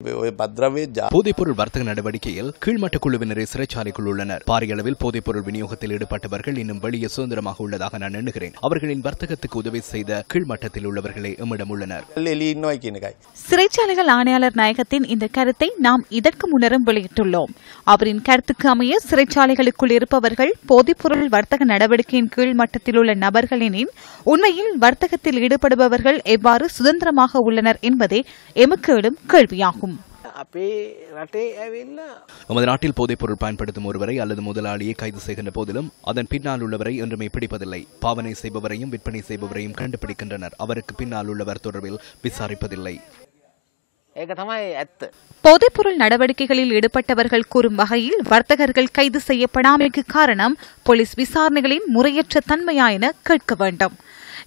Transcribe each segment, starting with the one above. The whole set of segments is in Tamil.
போதைப்பொருள் வர்த்தக நடவடிக்கையில் கீழ்மட்ட குழுவினரை சிறைச்சாலைக்குள் உள்ளனர். பாரிய அளவில் போதைப்பொருள் விநியோகத்தில் ஈடுபட்டவர்கள் இன்னும் வெளியே சுதந்திரமாக உள்ளதாக நான் எண்ணுகிறேன். அவர்களின் வர்த்தகத்துக்கு உதவி செய்த கீழ்மட்டத்தில் உள்ளவர்களே எம்மிடம் உள்ளனர். சிறைச்சாலைகள் ஆணையாளர் நாயகத்தின் இந்த கருத்தை நாம் இதற்கு முன்னரும் வெளியிட்டுள்ளோம். அவரின் கருத்துக்கு அமைய சிறைச்சாலைகளுக்குள் இருப்பவர்கள் போதைப்பொருள் வர்த்தக நடவடிக்கையின் கீழ்மட்டத்தில் உள்ள நபர்கள் எனின் உண்மையில் வர்த்தகத்தில் ஈடுபடுபவர்கள் எவ்வாறு சுதந்திரமாக உள்ளனர் என்பதே எமக்கு எழும் கேள்வியாகும். நமது நாட்டில் போதைப்பொருள் பயன்படுத்தும் ஒருவரை அல்லது முதலாளியை கைது செய்கின்ற போதிலும் அதன் பின்னால் உள்ளவரை என்றுமே பிடிப்பதில்லை. பாவனை செய்பவரையும் விற்பனை செய்பவரையும் கண்டுபிடிக்கின்றனர். அவருக்கு பின்னால் உள்ளவர் தொடர்பில் விசாரிப்பதில்லை. போதைப்பொருள் நடவடிக்கைகளில் ஈடுபட்டவர்கள் கூறும் வகையில் வர்த்தகர்கள் கைது செய்யப்படாமைக்கு காரணம் போலீஸ் விசாரணைகளின் முறையற்ற தன்மையா என கேட்க வேண்டும்.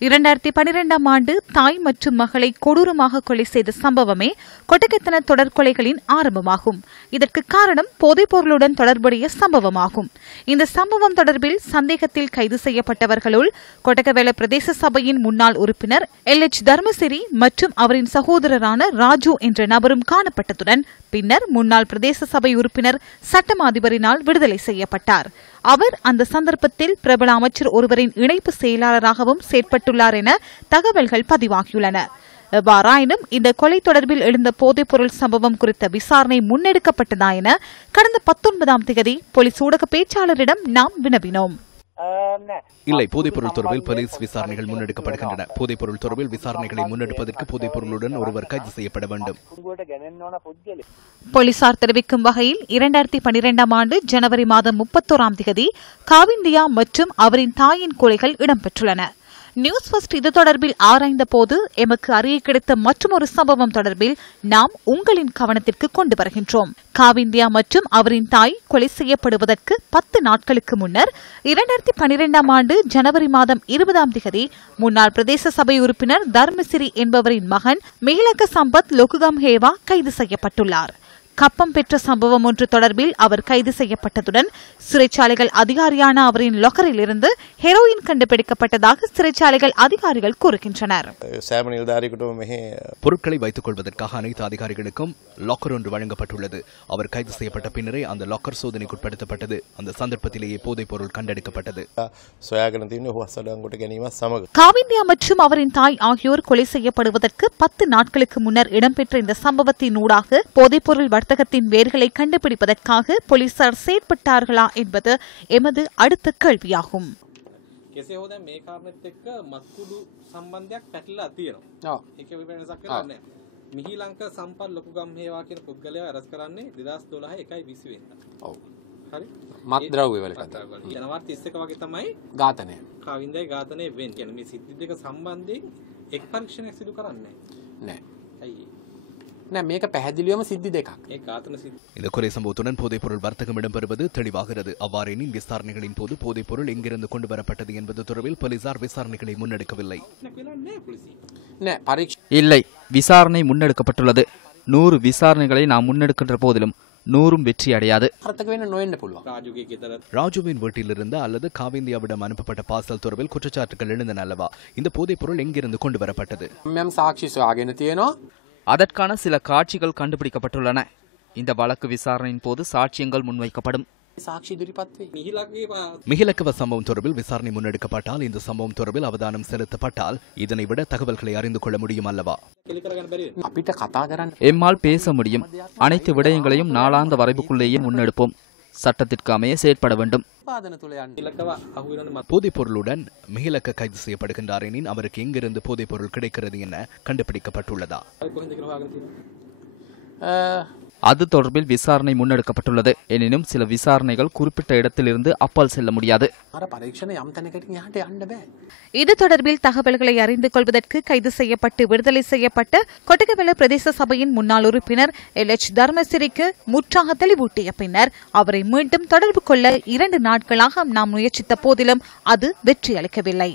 2012ஆம் ஆண்டு தாய் மற்றும் மகளை கொடூரமாக கொலை செய்த சம்பவமே கொட்டகைத்தன தொடர் கொலைகளின் ஆரம்பமாகும். இதற்கு காரணம் போதைப்பொருளுடன் தொடர்புடைய சம்பவமாகும். இந்த சம்பவம் தொடர்பில் சந்தேகத்தில் கைது செய்யப்பட்டவர்களுள் கொட்டகவேல பிரதேச சபையின் முன்னாள் உறுப்பினர் LH தர்மசிறி மற்றும் அவரின் சகோதரரான ராஜு என்ற நபரும் காணப்பட்டதுடன் பின்னர் முன்னாள் பிரதேச சபை உறுப்பினர் சட்டம் அதிபரினால் விடுதலை செய்யப்பட்டார். அவர் அந்த சந்தர்ப்பத்தில் பிரபல அமைச்சர் ஒருவரின் இணைப்பு செயலாளராகவும் செயற்பட்டுள்ளார் என தகவல்கள் பதிவாகியுள்ளன. எவ்வாறாயினும் இந்த கொலை தொடர்பில் எழுந்த போதைப்பொருள் சம்பவம் குறித்த விசாரணை முன்னெடுக்கப்பட்டதா என கடந்த 19ஆம் தேதி போலீஸ் ஊடக பேச்சாளரிடம் நாம் வினவினோம். இல்லை, போதைப்பொருள் தொடர்பில் போலீஸ் விசாரணைகள் முன்னெடுக்கப்படுகின்றன. போதைப்பொருள் தொடர்பில் விசாரணைகளை முன்னெடுப்பதற்கு போதைப்பொருளுடன் ஒருவர் கைது செய்யப்பட வேண்டும். போலீசார் தெரிவிக்கும் வகையில் 2012ஆம் ஆண்டு ஜனவரி மாதம் 31ஆம் தேதி காவிந்தியா மற்றும் அவரின் தாயின் கொலைகள் இடம்பெற்றுள்ளன. நியூஸ் ஃபர்ஸ்ட் இது தொடர்பில் ஆராய்ந்த போது எமக்கு அறிய கிடைத்த மற்றொரு சம்பவம் தொடர்பில் நாம் உங்களின் கவனத்திற்கு கொண்டு வருகின்றோம். காவிந்தியா மற்றும் அவரின் தாய் கொலை செய்யப்படுவதற்கு 10 நாட்களுக்கு முன்னர் 2012ஆம் ஆண்டு ஜனவரி மாதம் 20ஆம் தேதி முன்னாள் பிரதேச சபை உறுப்பினர் தர்மசிறி என்பவரின் மகன் மிகிலக்க சம்பத் லொகுகம்ஹேவா கைது செய்யப்பட்டுள்ளார். கப்பம் பெற்ற சம்பவம் ஒன்று தொடர்பில் அவர் கைது செய்யப்பட்டதுடன் சிறைச்சாலைகள் அதிகாரியான அவரின் லொக்கரில் இருந்து ஹெரோயின் கண்டுபிடிக்கப்பட்டதாக சிறைச்சாலைகள் அதிகாரிகள் கூறுகின்றனர். பொருட்களை வைத்துக் கொள்வதற்காக அனைத்து அதிகாரிகளுக்கும் லாக்கர் ஒன்று வழங்கப்பட்டுள்ளது. அவர் கைது செய்யப்பட்ட பின்னரே அந்த லாக்கர் சோதனைக்குட்படுத்தப்பட்டது. அந்த சந்தர்ப்பத்திலேயே போதைப் பொருள் கண்டெடுக்கப்பட்டது. காவிந்தியா மற்றும் அவரின் தாய் ஆகியோர் கொலை செய்யப்படுவதற்கு 10 நாட்களுக்கு முன்னர் இடம்பெற்ற இந்த சம்பவத்தின் ஊடாக போதைப்பொருள் வர்த்தகத்தின் வேர்களை கண்டுபிடிப்பதற்காக போலீசார் செயற்பட்டார்களா என்பது எமது அடுத்த கேள்வியாகும். මිහිලංක සම්පත් ලොකුගම්හේවා කියන පුද්ගලයා අරස් කරන්නේ 2012 1/20 වෙනිදා. ඔව්. හරි. මත්ද්‍රව්‍ය වලට. ජනවාරි 31 වගේ තමයි ඝාතනය. කාවින්දේ ඝාතනය වෙන්නේ. කියන්නේ මේ සිද්ධි දෙක සම්බන්ධයෙන් එක් පරීක්ෂණයක් සිදු කරන්නේ නැහැ. ඇයි? නෑ මේක පැහැදිලිවම සිද්ධි දෙකක්. ඒ ඝාතන සිද්ධි. இந்த கொலை சம்பவத்துடன் போதைப்பொருள் வர்த்தகம் இடம்பெறுவது தெளிவாகிறது. அவ்வாறெனில் விசாரணைகளின் போது போதைப்பொருள் எங்கிருந்து கொண்டு வரப்பட்டது என்பது தொடர்பில் போலீசார் விசாரணைகளை முன்னெடுக்கவில்லை. இல்லை, விசாரணை முன்னெடுக்கப்பட்டுள்ளது. 100 விசாரணைகளை நாம் முன்னெடுக்கின்ற போதிலும் 100ம் வெற்றி அடையாது. ராஜுவின் வீட்டிலிருந்து அல்லது காவிந்தியாவிடம் அனுப்பப்பட்ட பார்சல் தொடர்பில் குற்றச்சாட்டுகள் எழுந்தன அல்லவா? இந்த போதைப் பொருள் எங்கிருந்து கொண்டு வரப்பட்டது? அதற்கான சில காட்சிகள் கண்டுபிடிக்கப்பட்டுள்ளன. இந்த வழக்கு விசாரணையின் போது சாட்சியங்கள் முன்வைக்கப்படும். மிகிலக்கவ சம்பவம் தொடர்பில் விசாரணை முன்னெடுக்கப்பட்டால், இந்த சம்பவம் தொடர்பில் அவதானம் செலுத்தப்பட்டால் இதனை விட தகவல்களை அறிந்து கொள்ள முடியும் அல்லவா? எம்மால் பேச முடியும். அனைத்து விடயங்களையும் நாளாந்த வரைவுக்குள்ளேயே முன்னெடுப்போம். சட்டத்திற்கு அமைய செயற்பட வேண்டும். போதைப் பொருளுடன் மிகிலக்க கைது செய்யப்படுகின்றார் எனின் அவருக்கு எங்கிருந்து போதைப் பொருள் கிடைக்கிறது என கண்டுபிடிக்கப்பட்டுள்ளதா? அது தொடர்பில் விசாரணை முன்னெடுக்கப்பட்டுள்ளது. எனினும் சில விசாரணைகள் குறிப்பிட்ட இடத்திலிருந்து அப்பால் செல்ல முடியாது. இது தொடர்பில் தகவல்களை அறிந்து கொள்வதற்கு கைது செய்யப்பட்டு விடுதலை செய்யப்பட்ட கொட்டகவேல பிரதேச சபையின் முன்னாள் உறுப்பினர் LH தர்மசிறிக்கு முற்றாக தெளிவூட்டிய பின்னர் அவரை மீண்டும் தொடர்பு கொள்ள 2 நாட்களாக நாம் முயற்சித்த போதிலும் அது வெற்றியளிக்கவில்லை.